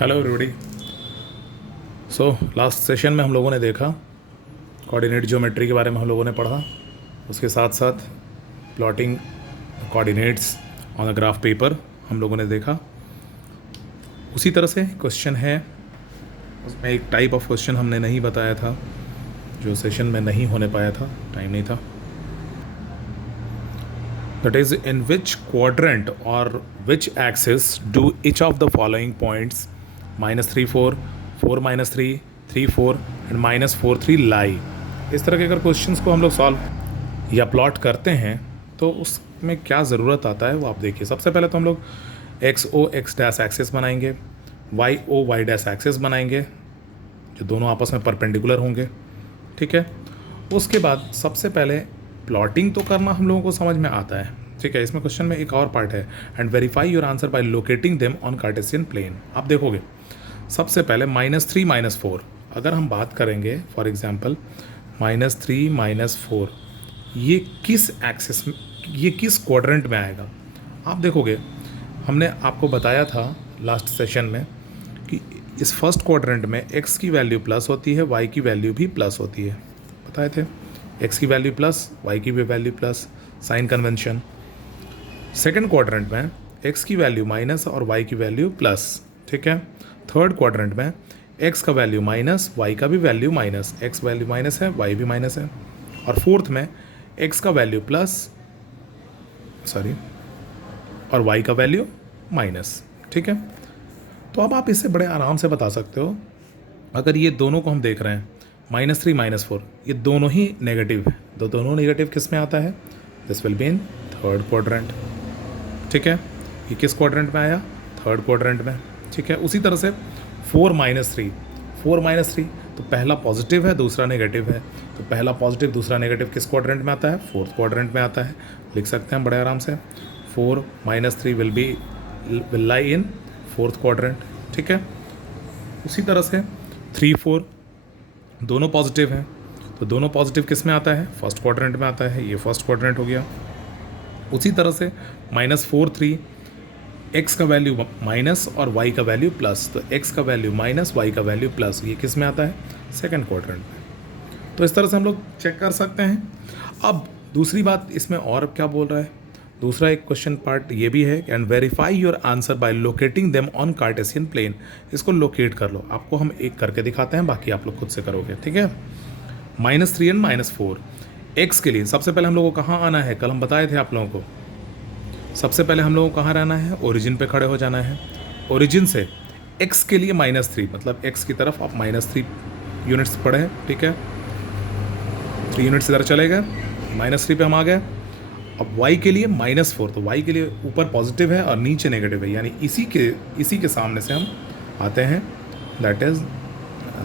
Hello everybody. So last session में हम लोगों ने देखा कोऑर्डिनेट ज्योमेट्री के बारे में हम लोगों ने पढ़ा, उसके साथ साथ plotting coordinates on a graph paper हम लोगों ने देखा। उसी तरह से क्वेश्चन है, उसमें एक टाइप ऑफ क्वेश्चन हमने नहीं बताया था जो सेशन में नहीं होने पाया था, टाइम नहीं था। That is, in which quadrant or which axis do each of the following points -3 4, 4 -3, 3 4 and -4 3 lie? इस तरह के अगर क्वेश्चंस को हम लोग सॉल्व या प्लॉट करते हैं तो उसमें क्या ज़रूरत आता है वो आप देखिए। सबसे पहले तो हम लोग x o x dash axis बनाएंगे, y o y dash axis बनाएंगे जो दोनों आपस में परपेंडिकुलर होंगे, ठीक है। उसके बाद सबसे पहले प्लॉटिंग तो करना हम लोगों को समझ में आता है, ठीक है। इसमें क्वेश्चन में एक और पार्ट है, and verify your answer by locating them on Cartesian plane. आप देखोगे सबसे पहले -3 -4 अगर हम बात करेंगे, फॉर एग्जांपल -3 -4 ये किस एक्सिस में, ये किस क्वाड्रेंट में आएगा। आप देखोगे हमने आपको बताया था लास्ट सेशन में कि इस फर्स्ट क्वाड्रेंट में x की वैल्यू प्लस होती है, y की वैल्यू भी प्लस होती है, बताए थे। x की वैल्यू प्लस, y की भी value plus, sign convention. Second quadrant में x की वैल्यू माइनस और y की वैल्यू प्लस, ठीक है। थर्ड क्वाड्रेंट में x का वैल्यू माइनस, y का भी value minus, x value minus है, y भी माइनस है। और फोर्थ में x का वैल्यू प्लस, सॉरी, और y का वैल्यू माइनस, ठीक है। तो अब आप इससे बड़े आराम से बता सकते हो, अगर ये दोनों को हम देख रहे हैं -3 -4 ये दोनों ही नेगेटिव है, दोनों नेगेटिव किस में आता है, this will be in third quadrant, ठीक है। ये किस क्वाड्रेंट में आया, थर्ड क्वाड्रेंट में, ठीक है। उसी तरह से 4 -3 तो पहला पॉजिटिव है दूसरा नेगेटिव है, तो पहला पॉजिटिव दूसरा नेगेटिव किस क्वाड्रेंट में आता है, फोर्थ क्वाड्रेंट में आता है। लिख सकते हैं बड़े आराम से, 4 -3 will lie in fourth quadrant, ठीक है। उसी तरह से 3 4 दोनों पॉजिटिव हैं, तो दोनों पॉजिटिव किस में आता है, फर्स्ट क्वाड्रेंट में आता है, ये फर्स्ट क्वाड्रेंट हो गया। उसी तरह से -4 3 x का वैल्यू माइनस और y का वैल्यू प्लस, तो x का वैल्यू माइनस, y का वैल्यू प्लस, ये किस में आता है, सेकंड क्वाड्रेंट में। तो इस तरह से हम लोग चेक कर सकते हैं। अब दूसरी बात इसमें और क्या बोल रहा है, दूसरा एक क्वेश्चन पार्ट ये भी है, and verify your answer by locating them on Cartesian plane. इसको लोकेट कर लो, आपको हम एक करके दिखाते हैं, बाकी आप लोग खुद से करोगे, ठीक है। -3 एंड -4 x के लिए सबसे पहले हम लोगों को कहाँ आना है, कल हम बताए थे आप लोगों को, सबसे पहले हम लोगों को कहाँ रहना है, ओरिजिन पे खड़े हो जाना है। ओरिजिन से x के लिए -3 मतलब x की तरफ आप -3 यूनिट्स पढ़े, ठीक है। 3 यूनिट्स इधर चले गए, -3 पे हम आ गए। अब y के लिए -4, तो y के लिए ऊपर पॉजिटिव है और नीचे नेगेटिव है, यानी इसी के सामने से हम आते हैं, that is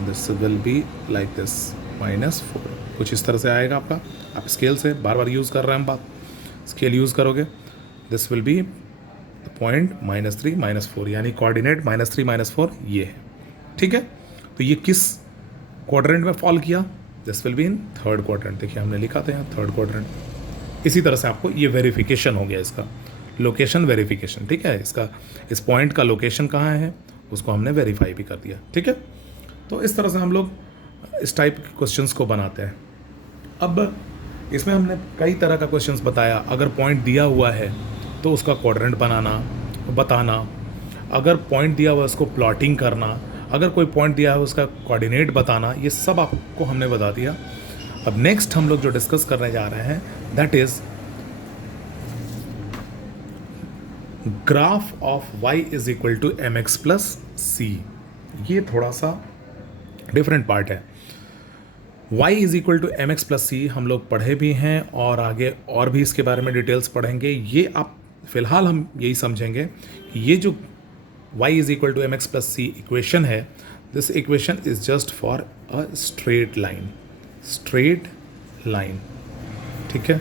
this will be like this -4, कुछ इस तरह से आएगा आपका। आप स्केल से बार बार यूज़ कर रहे हैं हम बात, स्केल यूज़ करोगे, दिस विल बी पॉइंट -3 -4, यानी कोऑर्डिनेट -3 -4 ये है, ठीक है। तो ये किस क्वाड्रेंट में फॉल किया, this will be in third quadrant. देखिए हमने लिखा था यहाँ थर्ड क्वाड्रेंट। इसी तरह से आपको ये वेरिफिकेशन हो गया, इसका लोकेशन वेरिफिकेशन, ठीक है। इसका इस पॉइंट का लोकेशन कहाँ है उसको हमने वेरीफाई भी कर दिया, ठीक है। तो इस तरह से हम लोग इस टाइप के क्वेश्चंस को बनाते हैं। अब इसमें हमने कई तरह का क्वेश्चंस बताया, अगर पॉइंट दिया हुआ है तो उसका क्वाड्रेंट बताना, अगर पॉइंट दिया हुआ है उसको प्लॉटिंग करना, अगर कोई पॉइंट दिया है उसका कोऑर्डिनेट बताना, ये सब आपको हमने बता दिया। अब नेक्स्ट हम लोग जो डिस्कस करने जा रहे हैं, that is graph of y is equal to mx plus c। ये थोड़ा सा डिफरेंट पार्ट है। y is equal to M x plus C हम लोग पढ़े भी हैं और आगे और भी इसके बारे में डिटेल्स पढ़ेंगे। ये आप फिलहाल हम यही समझेंगे कि ये जो y is equal to M x plus C equation है, this equation is just for a straight line, ठीक है।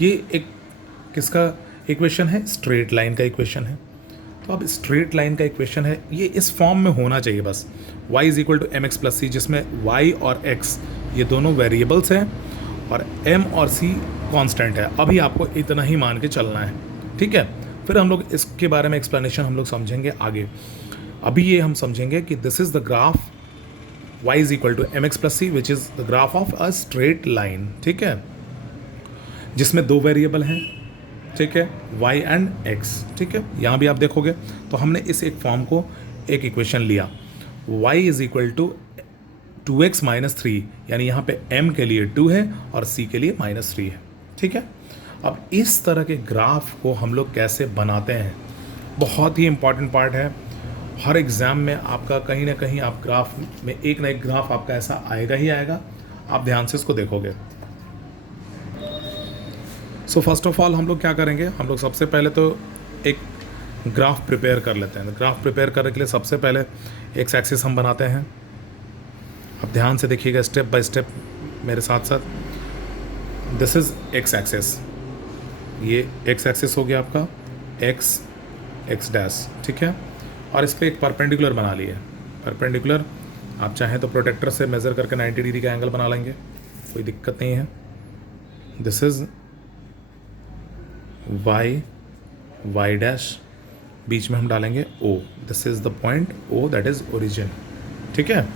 ये एक किसका इक्वेशन है, स्ट्रेट लाइन का इक्वेशन है। तो अब स्ट्रेट लाइन का इक्वेशन है, ये इस फॉर्म में होना चाहिए बस, y is equal to M x plus C, जिसमें y और x ये दोनों वेरिएबल्स हैं और m और c कांस्टेंट है। अभी आपको इतना ही मान के चलना है, ठीक है। फिर हम लोग इसके बारे में एक्सप्लेनेशन हम लोग समझेंगे आगे। अभी ये हम समझेंगे कि this is the graph y is equal to M x plus c which is the graph of a straight line, ठीक है, जिसमें दो वेरिएबल हैं, ठीक है, y एंड x, ठीक है। यहाँ भी आप देखोगे तो हमने इस एक फॉर्म को एक इक्वेशन लिया, y is equal to 2x minus 3, यानी यहाँ पे m के लिए 2 है और c के लिए -3 है, ठीक है। अब इस तरह के ग्राफ को हम लोग कैसे बनाते हैं, बहुत ही इंपॉर्टेंट पार्ट है। हर एग्ज़ाम में आपका कहीं ना कहीं आप ग्राफ में एक ना एक ग्राफ आपका ऐसा आएगा ही आएगा, आप ध्यान से इसको देखोगे। सो फर्स्ट ऑफ ऑल हम लोग क्या करेंगे, हम लोग सबसे पहले तो एक ग्राफ प्रिपेयर कर लेते हैं। ग्राफ प्रिपेयर करने के लिए सबसे पहले एक्स एक्सिस हम बनाते हैं। अब ध्यान से देखिएगा स्टेप बाय स्टेप मेरे साथ साथ। दिस इज एक्स एक्सिस, ये एक्स एक्सिस हो गया आपका, एक्स एक्स डैश, ठीक है। और इस पर एक परपेंडिकुलर बना लिए। परपेंडिकुलर आप चाहें तो प्रोटेक्टर से मेज़र करके 90 डिग्री का एंगल बना लेंगे, कोई दिक्कत नहीं है। This is Y Y dash, बीच में हम डालेंगे O, this is the point O, that is origin, ठीक है।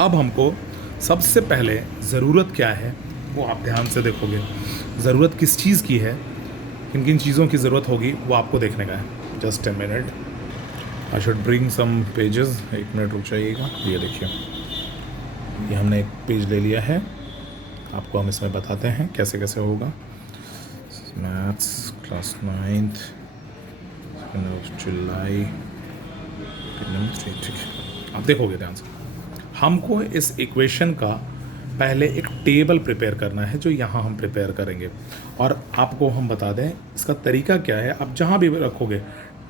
अब हमको सबसे पहले ज़रूरत क्या है वो आप ध्यान से देखोगे। ज़रूरत किस चीज़ की है, किन किन चीज़ों की ज़रूरत होगी वो आपको देखने का है। Just a minute, I should bring some pages, एक मिनट रुक जाइएगा। ये देखिए, ये हमने एक पेज ले लिया है, आपको हम इसमें बताते हैं कैसे कैसे होगा। मैथ्स क्लास 9th जुलाई, ठीक है। आप देखोगे ध्यान से, हमको इस इक्वेशन का पहले एक टेबल प्रिपेयर करना है, जो यहाँ हम प्रिपेयर करेंगे। और आपको हम बता दें इसका तरीका क्या है। आप जहाँ भी रखोगे,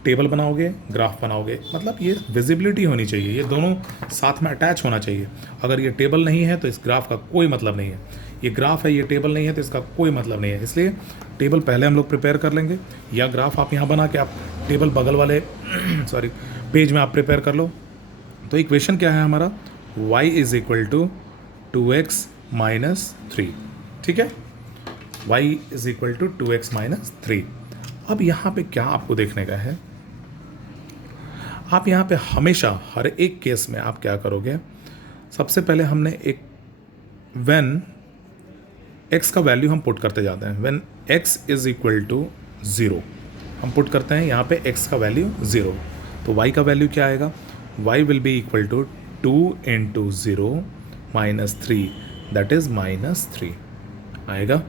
टेबल बनाओगे, ग्राफ बनाओगे, मतलब ये विजिबिलिटी होनी चाहिए, ये दोनों साथ में अटैच होना चाहिए। अगर ये टेबल नहीं है तो इस ग्राफ का कोई मतलब नहीं है। ये ग्राफ है, ये टेबल नहीं है तो इसका कोई मतलब नहीं है। इसलिए टेबल पहले हम लोग प्रिपेयर कर लेंगे, या ग्राफ आप यहाँ बना के आप टेबल बगल वाले सॉरी पेज में आप प्रिपेयर कर लो। तो इक्वेशन क्या है हमारा, y is equal to 2x minus 3, ठीक है। y is equal to 2x minus 3। अब यहाँ पे क्या आपको देखने का है, आप यहाँ पे हमेशा हर एक केस में आप क्या करोगे, सबसे पहले हमने एक व्हेन x का वैल्यू हम पुट करते जाते हैं। When x is equal to 0 हम पुट करते हैं यहाँ पे x का वैल्यू 0, तो y का वैल्यू क्या आएगा, y will be equal to 2 into 0 minus 3, that is -3 आएगा,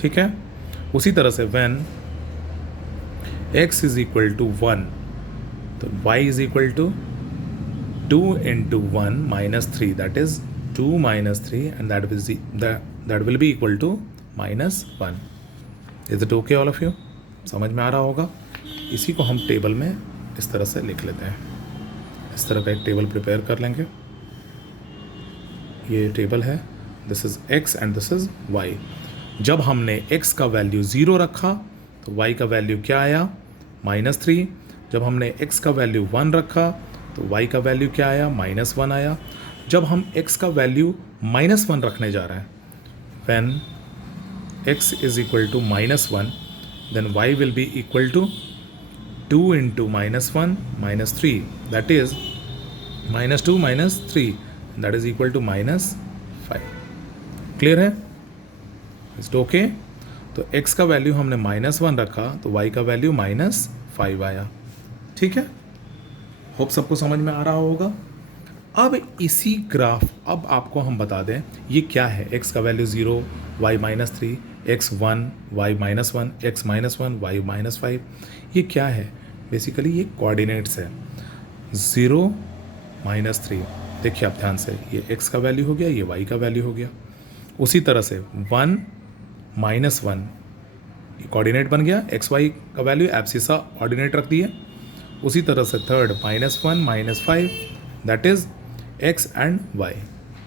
ठीक है। उसी तरह से when x is equal to 1, तो y is equal to 2 into 1 minus 3, that is 2 minus 3, and that will be equal to -1। Is it okay all of you, समझ में आ रहा होगा। इसी को हम टेबल में इस तरह से लिख लेते हैं। इस तरह का एक टेबल प्रिपेयर कर लेंगे। ये टेबल है, this is x and this is y। जब हमने x का वैल्यू 0 रखा तो y का वैल्यू क्या आया, -3। जब हमने x का वैल्यू 1 रखा तो y का वैल्यू क्या आया, -1 आया। जब हम x का वैल्यू -1 रखने जा रहे हैं, when x is equal to -1, then y will be equal to 2 into -1 -3, that is -2 -3, that is equal to -5। Clear है, इज ओके। तो x का वैल्यू हमने -1 रखा तो y का वैल्यू -5 आया, ठीक है। होप सबको समझ में आ रहा होगा। अब इसी ग्राफ, अब आपको हम बता दें ये क्या है। x का value 0, y -3, x 1, y -1, x -1, y -5, ये क्या है, बेसिकली ये कोऑर्डिनेट्स है। 0 -3, देखिए आप ध्यान से, ये x का वैल्यू हो गया, ये y का वैल्यू हो गया। उसी तरह से 1 -1 ये कोऑर्डिनेट बन गया, x y का वैल्यू एब्सिसा ऑर्डिनेट रख दिए। उसी तरह से third -1 -5, that is x and y।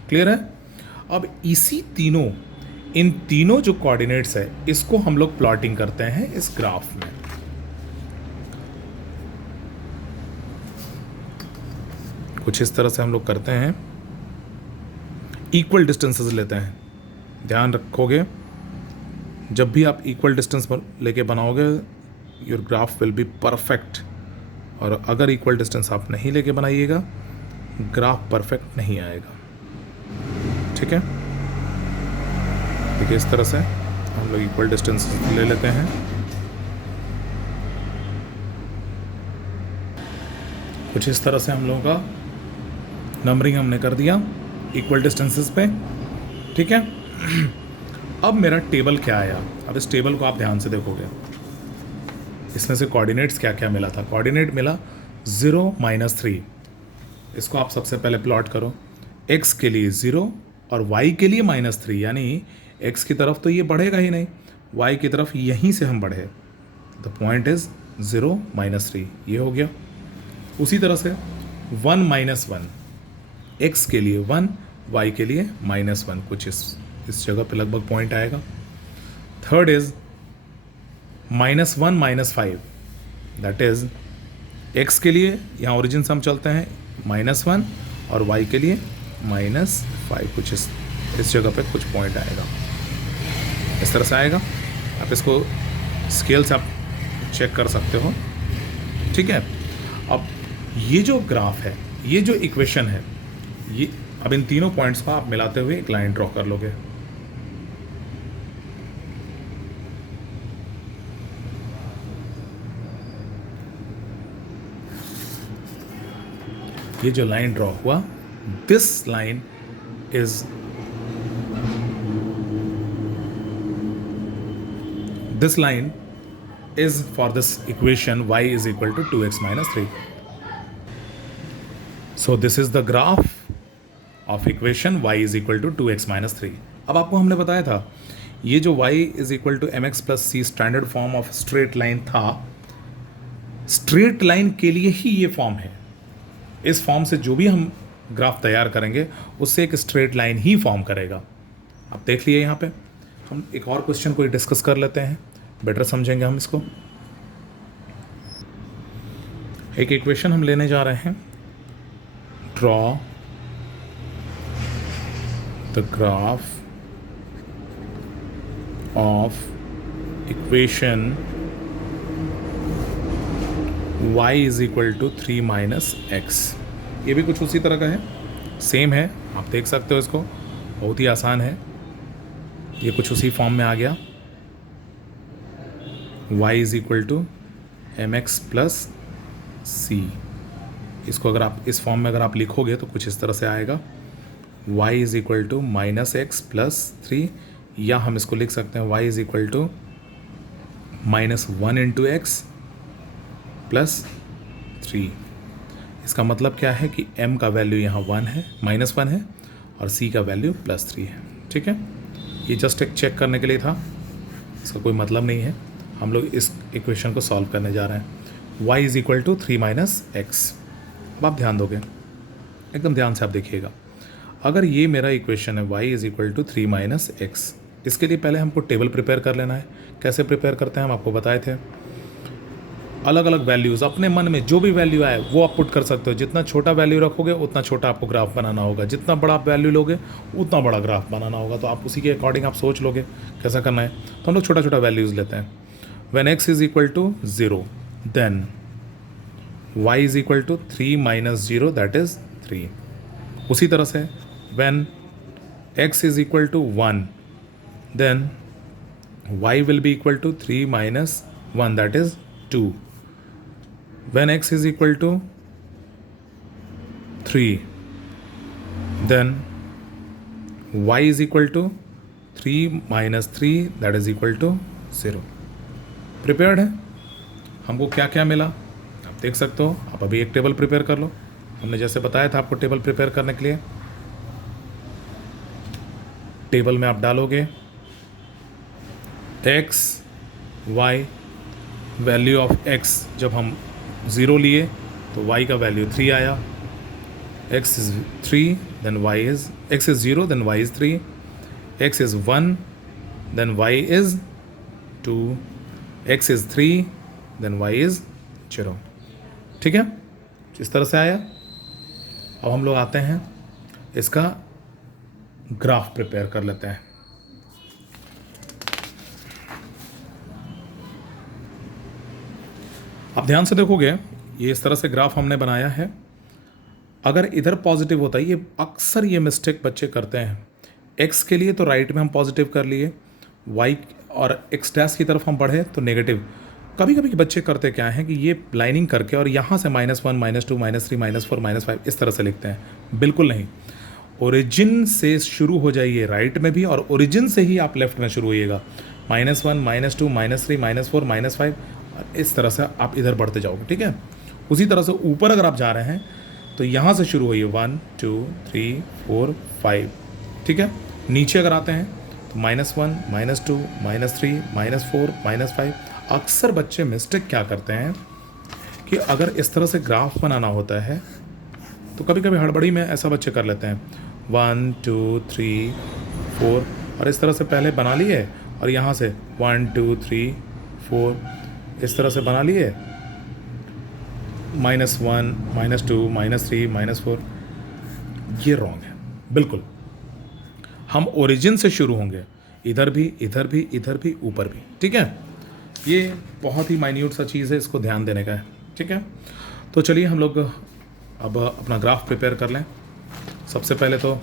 Clear है। अब इसी तीनों, इन तीनों जो कोऑर्डिनेट्स है, इसको हम लोग प्लॉटिंग करते हैं इस ग्राफ में। कुछ इस तरह से हम लोग करते हैं, इक्वल डिस्टेंसेस लेते हैं। ध्यान रखोगे, जब भी आप इक्वल डिस्टेंस पर लेके बनाओगे, your graph will be perfect, और अगर इक्वल डिस्टेंस आप नहीं लेके बनाइएगा ग्राफ परफेक्ट नहीं आएगा। ठीक है, देखिए इस तरह से हम लोग इक्वल डिस्टेंस ले लेते हैं। कुछ इस तरह से हम लोगों का नंबरिंग हमने कर दिया इक्वल डिस्टेंसेस पे। ठीक है, अब मेरा टेबल क्या आया। अब इस टेबल को आप ध्यान से देखोगे, इसमें से कोऑर्डिनेट्स क्या क्या मिला था। कोऑर्डिनेट मिला 0 -3। इसको आप सबसे पहले प्लॉट करो। x के लिए 0 और y के लिए -3, यानी x की तरफ तो ये बढ़ेगा ही नहीं, y की तरफ यहीं से हम बढ़े। द पॉइंट इज 0 -3, ये हो गया। उसी तरह से 1 -1, x के लिए 1, y के लिए -1, कुछ इस जगह पे लगभग पॉइंट आएगा। Third is -1 -5, that is x के लिए यहाँ ओरिजिन से हम चलते हैं -1 और y के लिए -5, कुछ इस जगह पे कुछ पॉइंट आएगा, इस तरह से आएगा। आप इसको स्केल से आप चेक कर सकते हो। ठीक है, अब ये जो ग्राफ है, ये जो इक्वेशन है, ये अब इन तीनों पॉइंट्स को आप मिलाते हुए एक लाइन ड्रॉ कर लोगे। ये जो लाइन ड्रॉ हुआ, this line is this line is for this equation y is equal to 2x minus 3. So this is the graph of equation y is equal to 2x minus 3. अब आपको हमने बताया था ये जो y is equal to mx plus c standard form of straight line था, straight line के लिए ही ये फॉर्म है। इस फॉर्म से जो भी हम ग्राफ तैयार करेंगे उससे एक स्ट्रेट लाइन ही फॉर्म करेगा। आप देख लिए यहाँ पे। हम एक और क्वेश्चन को डिस्कस कर लेते हैं, बेटर समझेंगे हम इसको। एक इक्वेशन हम लेने जा रहे हैं। Draw the graph of equation y is equal to 3 minus x। ये भी कुछ उसी तरह का है, सेम है, आप देख सकते हो इसको, बहुत ही आसान है। ये कुछ उसी फॉर्म में आ गया, y is equal to mx plus c। इसको अगर आप इस फॉर्म में अगर आप लिखोगे तो कुछ इस तरह से आएगा, y is equal to minus x plus 3, या हम इसको लिख सकते हैं y is equal to -1 into x plus 3। इसका मतलब क्या है कि m का वैल्यू यहाँ 1 है, -1 है, और c का वैल्यू +3 है। ठीक है, ये जस्ट एक चेक करने के लिए था, इसका कोई मतलब नहीं है। हम लोग इस इक्वेशन को सॉल्व करने जा रहे हैं। y is equal to 3 minus x. अब आप ध्यान दोगे, एकदम ध्यान से आप देखिएगा। अगर ये मेरा इक्वेशन है y is equal to 3 minus x, इसके लिए पहले हमको टेबल प्रिपेयर कर लेना है। कैसे प्रिपेयर करते हैं हम आपको बताए थे। अलग अलग वैल्यूज़, अपने मन में जो भी वैल्यू आए वो आप पुट कर सकते हो। जितना छोटा वैल्यू रखोगे उतना छोटा आपको ग्राफ बनाना होगा, जितना बड़ा आप वैल्यू लोगे उतना बड़ा ग्राफ बनाना होगा। तो आप उसी के अकॉर्डिंग आप सोच लोगे कैसा करना है। तो हम लोग छोटा छोटा वैल्यूज़ लेते हैं। When x is equal to 0 then y is equal to 3 minus 0 that is 3। उसी तरह से when x is equal to 1 then y will be equal to 3 minus 1 that is 2। When x is equal to 3 then y is equal to 3 minus 3 that is equal to 0। Prepared है। हमको क्या क्या मिला आप देख सकते हो। आप अभी एक टेबल प्रिपेयर कर लो, हमने जैसे बताया था आपको टेबल प्रिपेयर करने के लिए। टेबल में आप डालोगे x y, value of x जब हम 0 लिए तो y का वैल्यू 3 आया। x is 3 then y is, x is 0 then y is 3, x is 1 then y is 2, x is 3 then y is 0। ठीक है, इस तरह से आया। अब हम लोग आते हैं इसका ग्राफ प्रिपेयर कर लेते हैं। आप ध्यान से देखोगे ये इस तरह से ग्राफ हमने बनाया है। अगर इधर पॉजिटिव होता है, ये अक्सर ये मिस्टेक बच्चे करते हैं, एक्स के लिए तो राइट में हम पॉजिटिव कर लिए, वाई और एक्स डैश की तरफ हम बढ़े तो नेगेटिव। कभी कभी बच्चे करते क्या हैं कि ये लाइनिंग करके और यहाँ से -1 -2 -3 -4 -5 इस तरह से लिखते हैं। बिल्कुल नहीं, ओरिजिन से शुरू हो जाइए राइट में भी, और ओरिजिन से ही आप लेफ्ट में शुरू होइएगा। -1 -2 -3 -4 -5 और इस तरह से आप इधर बढ़ते जाओगे, ठीक है। उसी तरह से ऊपर अगर आप जा रहे हैं तो यहाँ से शुरू होइए 1 2 3 4 5, ठीक है। नीचे अगर आते हैं तो -1 -2 -3 -4 -5। अक्सर बच्चे मिस्टेक क्या करते हैं कि अगर इस तरह से ग्राफ बनाना होता है तो कभी कभी हड़बड़ी में ऐसा बच्चे कर लेते हैं 1 2 3 4 और इस तरह से पहले बना लिए, और यहाँ से 1 2 3 4 इस तरह से बना लिए, -1 -2 -3 -4। ये रॉन्ग है बिल्कुल। हम ओरिजिन से शुरू होंगे, इधर भी इधर भी इधर भी ऊपर भी, ठीक है। ये बहुत ही माइन्यूट सा चीज़ है, इसको ध्यान देने का है, ठीक है। तो चलिए हम लोग अब अपना ग्राफ प्रिपेयर कर लें। सबसे पहले तो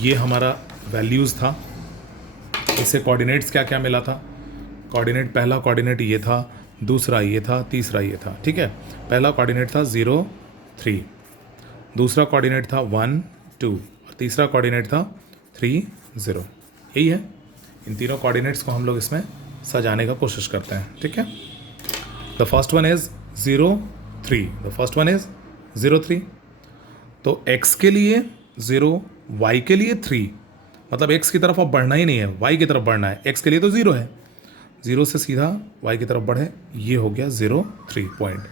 ये हमारा वैल्यूज़ था, इससे कोऑर्डिनेट्स क्या क्या मिला था। कोऑर्डिनेट, पहला कोऑर्डिनेट ये था, दूसरा ये था, तीसरा ये था, ठीक है। पहला कोऑर्डिनेट था 0 3, दूसरा कोऑर्डिनेट था 1 2 और तीसरा कोऑर्डिनेट था 3 0। यही है, इन तीनों कोऑर्डिनेट्स को हम लोग इसमें सजाने का कोशिश करते हैं, ठीक है। The first one is 0 3, the first one is 0 3। तो x के लिए 0, y के लिए 3, मतलब x की तरफ अब बढ़ना ही नहीं है, y की तरफ बढ़ना है। x के लिए तो 0 है, 0 से सीधा y की तरफ बढ़े, ये हो गया 0 3 पॉइंट,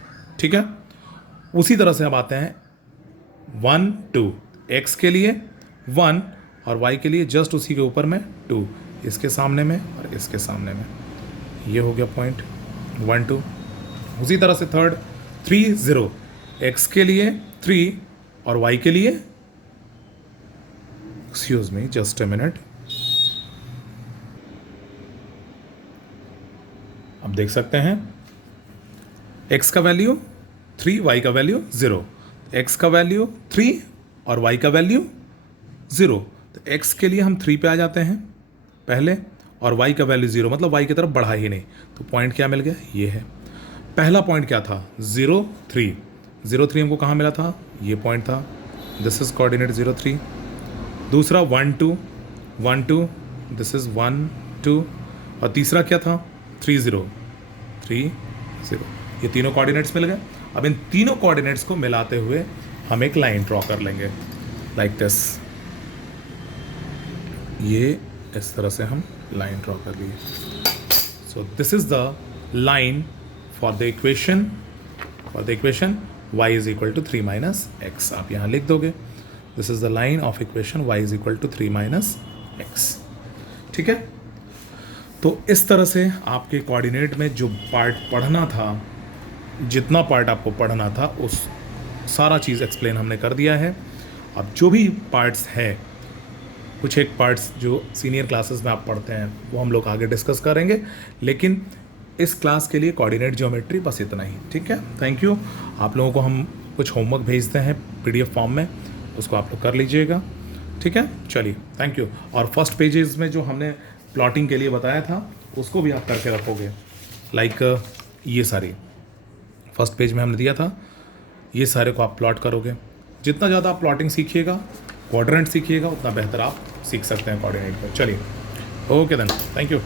ठीक है। उसी तरह से अब आते हैं 1 2, x के लिए 1 और y के लिए जस्ट उसी के ऊपर में 2, इसके सामने में और इसके सामने में, ये हो गया पॉइंट 1 2। उसी तरह से थर्ड 3 0, x के लिए 3 और y के लिए, excuse me just a minute, अब देख सकते हैं x का वैल्यू 3, y का वैल्यू 0, x का वैल्यू 3 और y का वैल्यू 0। तो x के लिए हम 3 पे आ जाते हैं पहले, और y का वैल्यू 0, मतलब y की तरफ बढ़ा ही नहीं। तो पॉइंट क्या मिल गया, ये है। पहला पॉइंट क्या था, 0 3, 0 3 हमको कहाँ मिला था, ये पॉइंट था, दिस इज कोऑर्डिनेट 0 3। दूसरा 1 2 1 2, दिस इज 1 2, और तीसरा क्या था 3 0 3 0। ये तीनों कोऑर्डिनेट्स मिल गए। अब इन तीनों कोऑर्डिनेट्स को मिलाते हुए हम एक लाइन ड्रॉ कर लेंगे लाइक दिस। ये इस तरह से हम लाइन ड्रॉ कर लिए। So this is the line for the equation y is equal to 3 minus x. आप यहाँ लिख दोगे, this is the line of equation y is equal to 3 minus x, ठीक है। तो इस तरह से आपके कोऑर्डिनेट में जो पार्ट पढ़ना था, जितना पार्ट आपको पढ़ना था, उस सारा चीज़ एक्सप्लेन हमने कर दिया है। अब जो भी पार्ट्स हैं, कुछ एक पार्ट्स जो सीनियर क्लासेस में आप पढ़ते हैं वो हम लोग आगे डिस्कस करेंगे, लेकिन इस क्लास के लिए कोऑर्डिनेट ज्योमेट्री बस इतना ही, ठीक है। Thank you. आप लोगों को हम कुछ होमवर्क भेजते हैं PDF फॉर्म में, उसको आप लोग कर लीजिएगा, ठीक है। चलिए, थैंक यू। और फर्स्ट पेजेस में जो हमने प्लॉटिंग के लिए बताया था उसको भी आप करके रखोगे, लाइक ये सारी फर्स्ट पेज में हमने दिया था, ये सारे को आप प्लॉट करोगे। जितना ज़्यादा आप प्लॉटिंग सीखिएगा, क्वाड्रेंट सीखिएगा, उतना बेहतर आप सीख सकते हैं कोऑर्डिनेट पर। चलिए, ओके देन, थैंक यू।